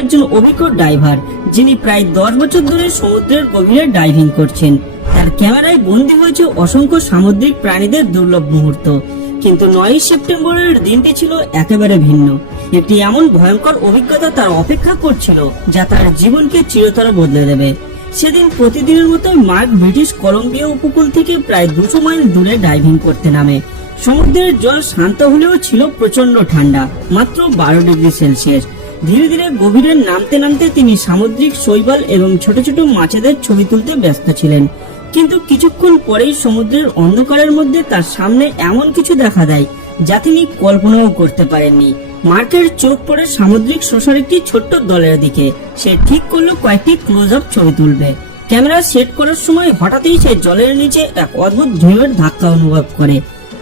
একজন অভিজ্ঞ ডাইভার, যিনি প্রায় 10 বছর ধরে সমুদ্রের গভীরে ডাইভিং করছেন। তার ক্যামেরায় বন্দী হয়েছে অসংখ্য সামুদ্রিক প্রাণীদের দুর্লভ মুহূর্ত। কিন্তু 9 সেপ্টেম্বরের দিনটি ছিল একেবারে ভিন্ন। একটি এমন ভয়ঙ্কর অভিজ্ঞতা তার অপেক্ষা করছিল যা তার জীবনকে চিরতর বদলে দেবে। সেদিন প্রতিদিনের মতো মার্ক ব্রিটিশ কলম্বিয়া উপকূল থেকে প্রায় 200 মাইল দূরে ডাইভিং করতে নামে। সমুদ্রের জল শান্ত হলেও ছিল প্রচন্ড ঠান্ডা, মাত্র 12 ডিগ্রি সেলসিয়াস। ধীরে ধীরে গভীরে নামতে নামতে তিনি সামুদ্রিক শৈবাল এবং ছোট ছোট মাছেদের ছবি তুলতে ব্যস্ত ছিলেন। কিন্তু কিছুক্ষণ পরেই সমুদ্রের অন্ধকারের মধ্যে তার সামনে এমন কিছু দেখা দেয় যা তিনি কল্পনাও করতে পারেননি। মার্কের চোখ পড়ে সামুদ্রিক শসার একটি ছোট্ট দলের দিকে। সে ঠিক করলো কয়েকটি ক্লোজ আপ ছবি তুলবে। ক্যামেরা সেট করার সময় হঠাৎই সে জলের নিচে এক অদ্ভুত ঢেউয়ের ধাক্কা অনুভব করে।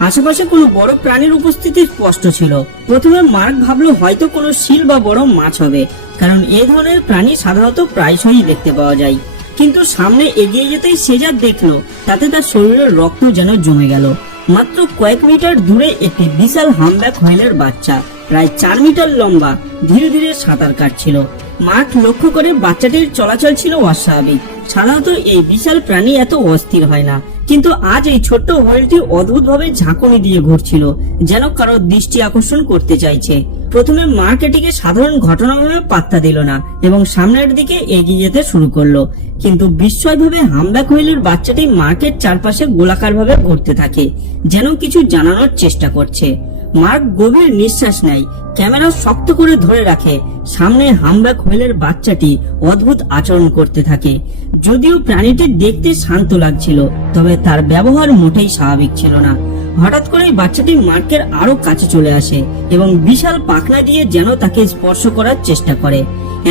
আশেপাশে কোনো বড় প্রাণীর উপস্থিতি স্পষ্ট ছিল। প্রথমে মার্ক ভাবলো হয়তো কোনো শিল বা বড় মাছ হবে, কারণ এই ধরনের প্রাণী সাধারণত প্রায়শই দেখতে পাওয়া যায়। কিন্তু সামনে এগিয়ে যেতেই সে যা দেখলো তাতে তার শরীরের রক্ত যেন জমে গেল। মাত্র কয়েক মিটার দূরে একটি বিশাল হামব্যাক হোয়েলের বাচ্চা, প্রায় 4 মিটার লম্বা, ধীরে ধীরে সাঁতার কাটছিল। মার্ক লক্ষ্য করে বাচ্চাটির চলাচল ছিল অস্বাভাবিক। সাধারণত এই বিশাল প্রাণী এত অস্থির হয় না, কিন্তু আজ এই ছোট্ট হোয়েলটি অদ্ভুতভাবে ঝাঁকুনি দিয়ে ঘুরছিল, যেন কারোর দৃষ্টি আকর্ষণ করতে চাইছে। প্রথমে মার্ক এটিকে সাধারণ ঘটনা ভেবে পাত্তা দিল না এবং সামনের দিকে এগিয়ে যেতে শুরু করলো। কিন্তু বিস্ময়ভাবে হামব্যাক হোয়েলের বাচ্চাটি মার্কের চারপাশে গোলাকার ভাবে ঘুরতে থাকে, যেন কিছু জানানোর চেষ্টা করছে। মার্ক গভীর নিঃশ্বাস নেয়, ক্যামেরা শক্ত করে ধরে রাখে। সামনে হামব্যাক হোয়েলের বাচ্চাটি অদ্ভুত আচরণ করতে থাকে। যদিও প্রাণীটি দেখতে শান্ত লাগছিল, তবে তার ব্যবহার মোটেই স্বাভাবিক ছিল না। হঠাৎ করেই বাচ্চাটি মার্কের আরো কাছে চলে আসে এবং বিশাল পাখনা দিয়ে যেন তাকে স্পর্শ করার চেষ্টা করে।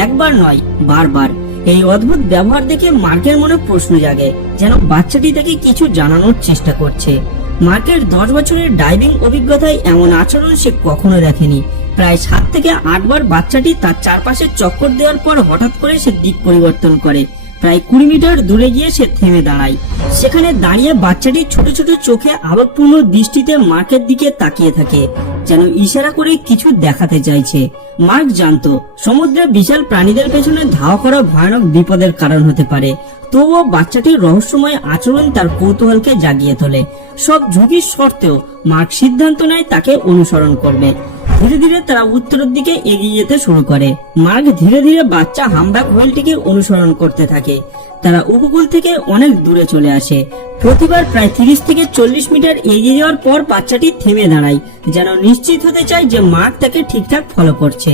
একবার নয়, বারবার। এই অদ্ভুত ব্যবহার দেখে মার্কের মনে প্রশ্ন জাগে, যেন বাচ্চাটি তাকে কিছু জানানোর চেষ্টা করছে। মার্কের 10 বছরের ডাইভিং অভিজ্ঞতায় এমন আচরণ সে কখনো দেখেনি। প্রায় 7 থেকে 8 বার বাচ্চাটি তার চারপাশে চক্কর দেওয়ার পর হঠাৎ করে সে দিক পরিবর্তন করে। প্রায় 20 মিটার দূরে গিয়ে সে থেমে দাঁড়ায়। সেখানে দাঁড়িয়ে বাচ্চাটি ছোট ছোট চোখে আবেগপূর্ণ দৃষ্টিতে মার্কের দিকে তাকিয়ে থাকে, যেন ইশারা করে কিছু দেখাতে চাইছে। মার্ক জানতো সমুদ্রে বিশাল প্রাণীদের পেছনে ধাওয়া করা ভয়ানক বিপদের কারণ হতে পারে। তবুও বাচ্চাটির রহস্যময় আচরণ তার কৌতূহলকে জাগিয়ে তোলে। সব ঝুঁকির সত্ত্বেও মার্ক সিদ্ধান্ত নেয় তাকে অনুসরণ করবে। ধীরে ধীরে তারা উত্তরের দিকে এগিয়ে যেতে শুরু করে। মার্ক ধীরে ধীরে বাচ্চা হামব্যাক হোয়েলটিকে অনুসরণ করতে থাকে। তারা উপকূল থেকে অনেক দূরে চলে আসে। প্রতিবার প্রায় 30 থেকে 40 মিটার এগিয়ে যাওয়ার পর বাচ্চাটি থেমে দাঁড়ায়, যেন নিশ্চিত হতে চায় যে মার্ক তাকে ঠিকঠাক ফলো করছে।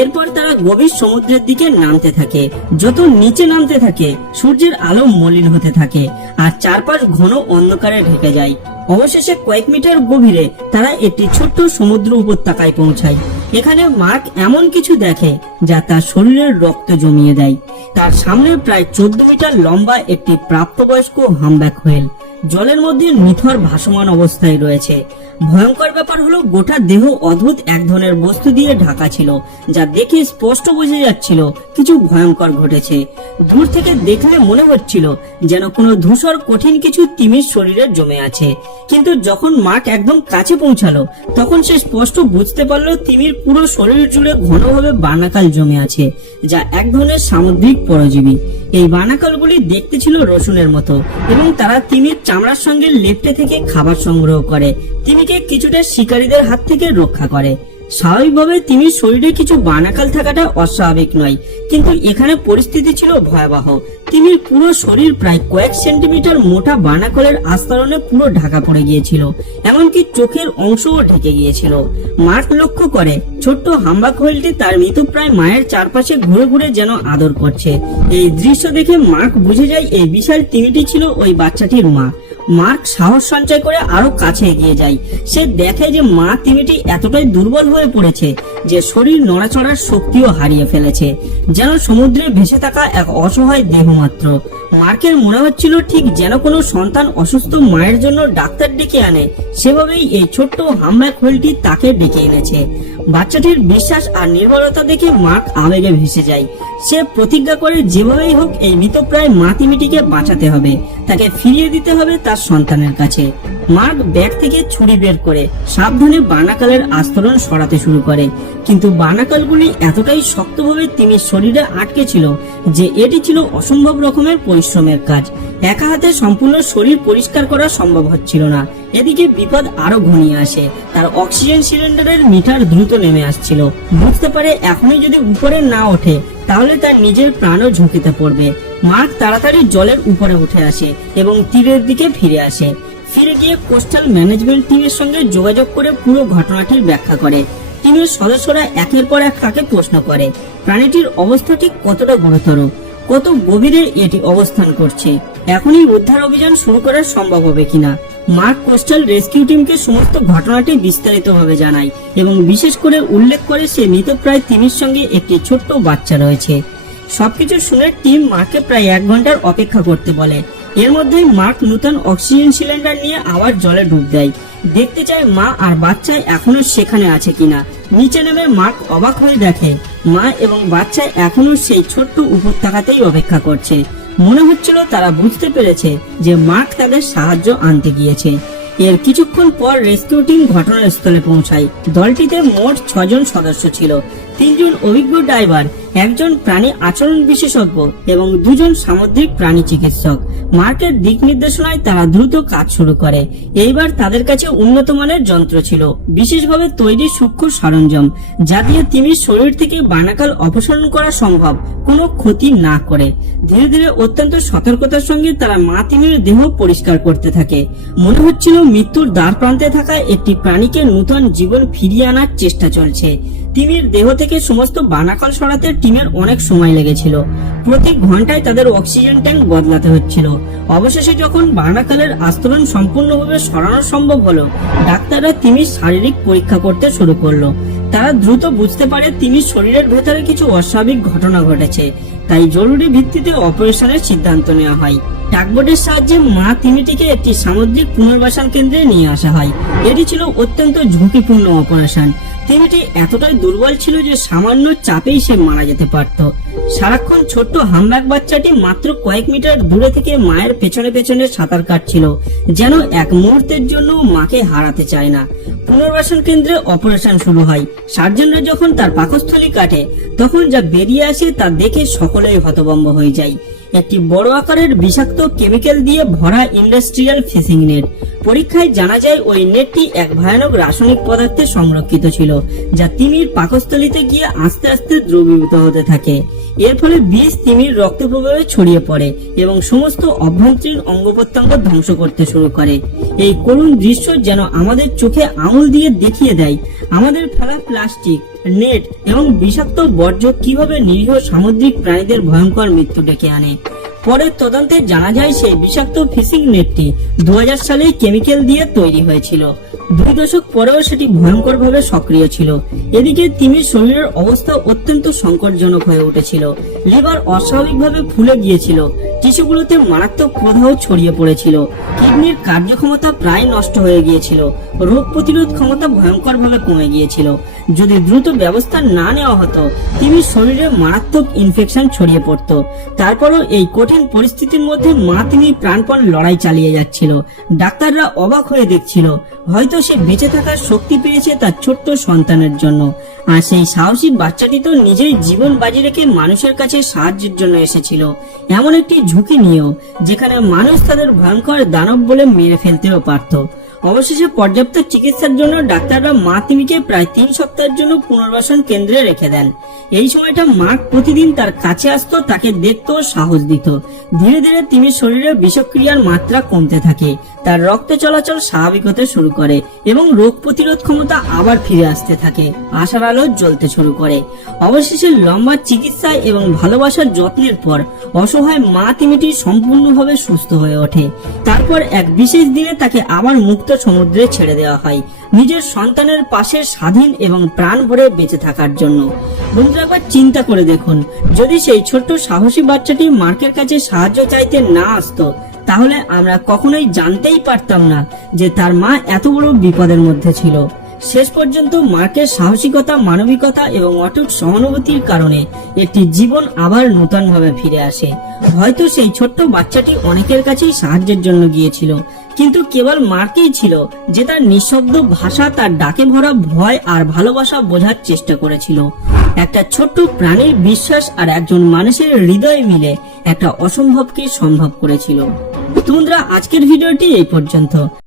এরপর তারা গভীর সমুদ্রের দিকে নামতে থাকে। যত নিচে নামতে থাকে সূর্যের আলো মলিন হতে থাকে আর চারপাশ ঘন অন্ধকারে ঢেকে যায়। অবশেষে কয়েক মিটার গভীরে তারা একটি ছোট্ট সমুদ্র উপত্যকায় পৌঁছায়। এখানে মার্ক এমন কিছু দেখে যা তার শরীরের রক্ত জমিয়ে দেয়। তার সামনে প্রায় 14 মিটার লম্বা একটি প্রাপ্তবয়স্ক হামব্যাক হোয়েল জলের মধ্যে নিথর ভাসমান অবস্থায় রয়েছে। ভয়ঙ্কর ব্যাপার হলো গোটা দেহ অদ্ভুত এক ধরনের বস্তু দিয়ে ঢাকা ছিল, যা দেখে স্পষ্ট বোঝা যাচ্ছিল কিছু ভয়ঙ্কর ঘটেছে। দূর থেকে দেখলে মনে হচ্ছিল যেন কোনো ধূসর কঠিন কিছু তিমির শরীরে জমে আছে। কিন্তু যখন মার্ক একদম কাছে পৌঁছালো তখন সে স্পষ্ট বুঝতে পারলো তিমির পুরো শরীর জুড়ে ঘনভাবে বার্নাকাল জমে আছে, যা এক ধরনের সামুদ্রিক পরজীবী। এই বার্নাকালগুলি দেখতে ছিল রসুনের মতো এবং তারা তিমির চামড়ার সঙ্গে লেপ্টে থেকে খাবার সংগ্রহ করে, তিমিকে কিছুটা শিকারীদের হাত থেকে রক্ষা করে। স্বাভাবিকভাবে তিমির শরীরে কিছু বার্নাকাল থাকাটা অস্বাভাবিক নয়, কিন্তু এখানে পরিস্থিতি ছিল ভয়াবহ। তিমির পুরো শরীর প্রায় কয়েক সেন্টিমিটার মোটা বার্নাকালের আস্তরণে পুরো ঢাকা পড়ে গিয়েছিল, এমনকি চোখের অংশও ঢেকে গিয়েছিল। মার্ক লক্ষ্য করে ছোট্ট হামব্যাক হোয়েলটি তার মৃতপ্রায় মায়ের চারপাশে ঘুরে ঘুরে যেন আদর করছে। এই দৃশ্য দেখে মার্ক বুঝে যায় এই বিশাল তিমিটি ছিল ওই বাচ্চাটির মা। মার্ক সাহস সঞ্চয় করে আরো কাছে এগিয়ে যায়। সে দেখে যে মা তিমিটি এতটাই দুর্বল হয়ে পড়েছে যে শরীর নড়াচড়ার শক্তিও হারিয়ে ফেলেছে, যেন সমুদ্রে ভেসে থাকা এক অসহায় দেহ মাত্র। মার্কের মনে হচ্ছিল ঠিক যেন কোনো সন্তান অসুস্থ মায়ের জন্য ডাক্তার ডেকে আনে, সেভাবেই এই ছোট্ট হামব্যাক হোয়েলটি তাকে ডেকে এনেছে। বাচ্চাটির বিশ্বাস আর নির্ভরতা দেখে মার্ক আবেগে ভেসে যায়। সে প্রতিজ্ঞা করে যেভাবেই হোক এই মৃতপ্রায় মা তিমিটিকে বাঁচাতে হবে, তাকে ফিরিয়ে দিতে হবে তার সন্তানের কাছে। মার্ক ব্যাগ থেকে ছুরি বের করে সাবধানে বার্নাকালের আস্তরণ সরাতে শুরু করে, কিন্তু বার্নাকালগুলি এতটাই শক্তভাবে তিমির শরীরে আটকে ছিল যে এটি ছিল অসম্ভব রকমের পরিশ্রমের কাজ। একা হাতে সম্পূর্ণ শরীর পরিষ্কার করা সম্ভব হচ্ছিল না। এদিকে বিপদ আরো ঘনিয়ে আসে। তার অক্সিজেন সিলিন্ডারের মিটার দ্রুত নেমে আসছিল। বুঝতে পারে এখনই যদি উপরে না ওঠে তাহলে তার নিজের প্রাণও ঝুঁকিতে পড়বে। মার্ক তাড়াতাড়ি জলের উপরে উঠে আসে এবং তীরের দিকে ফিরে আসে। ফিরে গিয়ে কোস্টাল ম্যানেজমেন্ট টিমের সঙ্গে যোগাযোগ করে পুরো ঘটনাটির ব্যাখ্যা করে। টিমের সদস্যরা একের পর এক তাকে প্রশ্ন করে প্রাণীটির অবস্থা ঠিক কতটা গুরুতর, কত গভীরে এটি অবস্থান করছে, এখনই উদ্ধার অভিযান শুরু করা সম্ভব হবে কিনা। মার্ক কোস্টাল রেস্কিউ টিমকে সমস্ত ঘটনাটি বিস্তারিতভাবে জানায় এবং বিশেষ করে উল্লেখ করে সে মৃতপ্রায় তিমির সঙ্গে একটি ছোট্ট বাচ্চা রয়েছে। সবকিছু শুনে টিম মার্ককে প্রায় 1 ঘন্টার অপেক্ষা করতে বলে। এর মধ্যেই মার্ক নতুন অক্সিজেন সিলিন্ডার নিয়ে আবার জলে ডুব দেয়। দেখতে চায় মা আর বাচ্চা এখনো সেখানে আছে কিনা। নিচে নেমে মার্ক অবাক হয়ে দেখে মা এবং বাচ্চা এখনো সেই ছোট্ট উপত্যকাতেই অপেক্ষা করছে। মনে হচ্ছিল তারা বুঝতে পেরেছে যে মার্ক তাদের সাহায্য আনতে গিয়েছে। এর কিছুক্ষণ পর রেস্কিউ টিম ঘটনাস্থলে পৌঁছায়। দলটিতে মোট 6 জন সদস্য ছিল, 3 জন অভিজ্ঞ ডাইভার, 1 জন প্রাণী আচরণ বিশেষজ্ঞ এবং 2 জন সামুদ্রিক প্রাণী চিকিৎসক। মার্কের দিক নির্দেশনায় তারা দ্রুত কাজ শুরু করে। এইবার তাদের কাছে উন্নত মানের যন্ত্র ছিল, বিশেষভাবে তৈরি সূক্ষ্ম সরঞ্জাম, যা দিয়ে তিমির শরীর থেকে বার্নাকাল অপসারণ করা সম্ভব কোনো ক্ষতি না করে। ধীরে ধীরে অত্যন্ত সতর্কতার সঙ্গে তারা মা তিমির দেহ পরিষ্কার করতে থাকে। মনে হচ্ছিল মৃত্যুর দ্বার প্রান্তে থাকা একটি প্রাণীকে নতুন জীবন ফিরিয়ে আনার চেষ্টা চলছে। তিমির দেহ থেকে সমস্ত বার্নাকাল সরাতে টিমের অনেক সময় লেগেছিল। প্রতি ঘন্টায় তাদের অক্সিজেন ট্যাঙ্ক বদলাতে হচ্ছিল। অবশেষে যখন বার্নাকালের আস্তরণ সম্পূর্ণভাবে সরানো সম্ভব হলো, ডাক্তাররা তিমির শারীরিক পরীক্ষা করতে শুরু করলো। তারা দ্রুত বুঝতে পারে তিমির শরীরের ভেতরে কিছু অস্বাভাবিক ঘটনা ঘটেছে, তাই জরুরি ভিত্তিতে অপারেশনের সিদ্ধান্ত নেওয়া হয়। টাগবোটের সাহায্যে মা তিমিটিকে একটি সামুদ্রিক পুনর্বাসন কেন্দ্রে নিয়ে আসা হয়। এটি ছিল অত্যন্ত ঝুঁকিপূর্ণ অপারেশন। তিমিটি এতটাই দুর্বল ছিল যে সামান্য চাপেই সে মারা যেতে পারত। সারাক্ষণ ছোট্ট হামলাক বাচ্চাটি মাত্র কয়েক মিটার দূরে থেকে মায়ের পেছনে পেছনে সাঁতার কাটছিল, যেন এক মুহূর্তের জন্য মাকে হারাতে চায় না। পুনর্বাসন কেন্দ্রে অপারেশন শুরু হয়। সার্জনরা যখন তার পাকস্থলী কাটে তখন যা বেরিয়ে আসে তা দেখে সকলেই হতভম্ব হয়ে যায়। একটি বড় আকারের বিষাক্ত কেমিক্যাল দিয়ে ভরা ইন্ডাস্ট্রিয়াল ফিশিং নেট। পরীক্ষায় জানা যায় ওই নেটটি এক ভয়ানক রাসায়নিক পদার্থে সংরক্ষিত ছিল, যা তিমির পাকস্থলীতে গিয়ে আস্তে আস্তে দ্রবীভূত হতে থাকে। এর ফলে বিষ তিমির রক্ত প্রবাহে ছড়িয়ে পড়ে এবং সমস্ত অভ্যন্তরীণ অঙ্গ প্রত্যঙ্গ ধ্বংস করতে শুরু করে। এই করুণ দৃশ্য যেন আমাদের চোখে আঙুল দিয়ে দেখিয়ে দেয় আমাদের ফেলা প্লাস্টিক, নেট এবং বিষাক্ত বর্জ্য কিভাবে নিরীহ সামুদ্রিক প্রাণীদের ভয়ঙ্কর মৃত্যু ডেকে আনে। পরের তদন্তে জানা যায় সেই বিষাক্ত ফিশিং নেটটি 2000 সালে কেমিক্যাল দিয়ে তৈরি হয়েছিল। 2 দশক পরেও সেটি ভয়ঙ্করভাবে সক্রিয় ছিল। এদিকে তিমির শরীরের অবস্থা অত্যন্ত সংকটজনক হয়ে উঠেছিল। লিভার অস্বাভাবিকভাবে ফুলে গিয়েছিল, টিস্যুগুলোতে মারাত্মক প্রদাহ ছড়িয়ে পড়েছিল, কিডনির কার্যক্ষমতা প্রায় নষ্ট হয়ে গিয়েছিল, রোগ প্রতিরোধ ক্ষমতা ভয়ঙ্করভাবে কমে গিয়েছিল। যদি দ্রুত ব্যবস্থা না নেওয়া হতো তিমির শরীরে মারাত্মক ইনফেকশন ছড়িয়ে পড়ত। তারপরও এই কঠিন পরিস্থিতির মধ্যে মা তিমি প্রাণপণ লড়াই চালিয়ে যাচ্ছিল। ডাক্তাররা অবাক হয়ে দেখছিল, হয়তো সে বেঁচে থাকার শক্তি পেয়েছে তার ছোট্ট সন্তানের জন্য। আর সেই সাহসী বাচ্চাটি তো নিজেই জীবন বাজি রেখে মানুষের কাছে সাহায্যের জন্য এসেছিল, এমন একটি ঝুঁকি নিয়েও, যেখানে মানুষ তাদের ভয়ঙ্কর দানব বলে মেরে ফেলতেও পারত। অবশেষে পর্যাপ্ত চিকিৎসার জন্য ডাক্তাররা মা তিমিকে প্রায় 3 সপ্তাহের জন্য পুনর্বাসন কেন্দ্রে রেখে দেন। এই সময়টা মার্ক প্রতিদিন তার কাছে আসতো, তাকে দেখতো, সাহস দিত। ধীরে ধীরে তিমির শরীরে বিষক্রিয়ার মাত্রা কমতে থাকে, তার রক্ত চলাচল স্বাভাবিক হতে শুরু করে এবং রোগ প্রতিরোধ ক্ষমতা আবার ফিরে আসতে থাকে। আশার আলো জ্বলতে শুরু করে। অবশেষে লম্বা চিকিৎসা এবং ভালোবাসার যত্নের পর অসহায় মা তিমিটি সম্পূর্ণভাবে সুস্থ হয়ে ওঠে। তারপর এক বিশেষ দিনে তাকে আবার মুক্ত সমুদ্রে ছেড়ে দেওয়া হয়, নিজের সন্তানের পাশে স্বাধীন এবং প্রাণ ভরে বেঁচে থাকার জন্য। বন্ধুরা, একবার চিন্তা করে দেখুন, যদি সেই ছোট্ট সাহসী বাচ্চাটি মার্কের কাছে সাহায্য চাইতে না আসতো, তাহলে আমরা কখনোই জানতেই পারতাম না যে তার মা এত বড় বিপদের মধ্যে ছিল। শেষ পর্যন্ত মার্কের সাহসিকতা, মানবিকতা এবং অটুট সহানুভূতির কারণে একটি জীবন আবার নূতনভাবে ফিরে আসে। হয়তো সেই ছোট্ট বাচ্চাটি অনেকের কাছেই সাহায্যের জন্য গিয়েছিল, কিন্তু কেবল মার্কেই ছিল যে তার নিঃশব্দ ভাষা, তার ডাকে ভরা ভয় আর ভালোবাসা বোঝার চেষ্টা করেছিল। একটা ছোট্ট প্রাণীর বিশ্বাস আর একজন মানুষের হৃদয় মিলে একটা অসম্ভবকে সম্ভব করেছিল। বন্ধুরা, আজকের ভিডিওটি এই পর্যন্ত।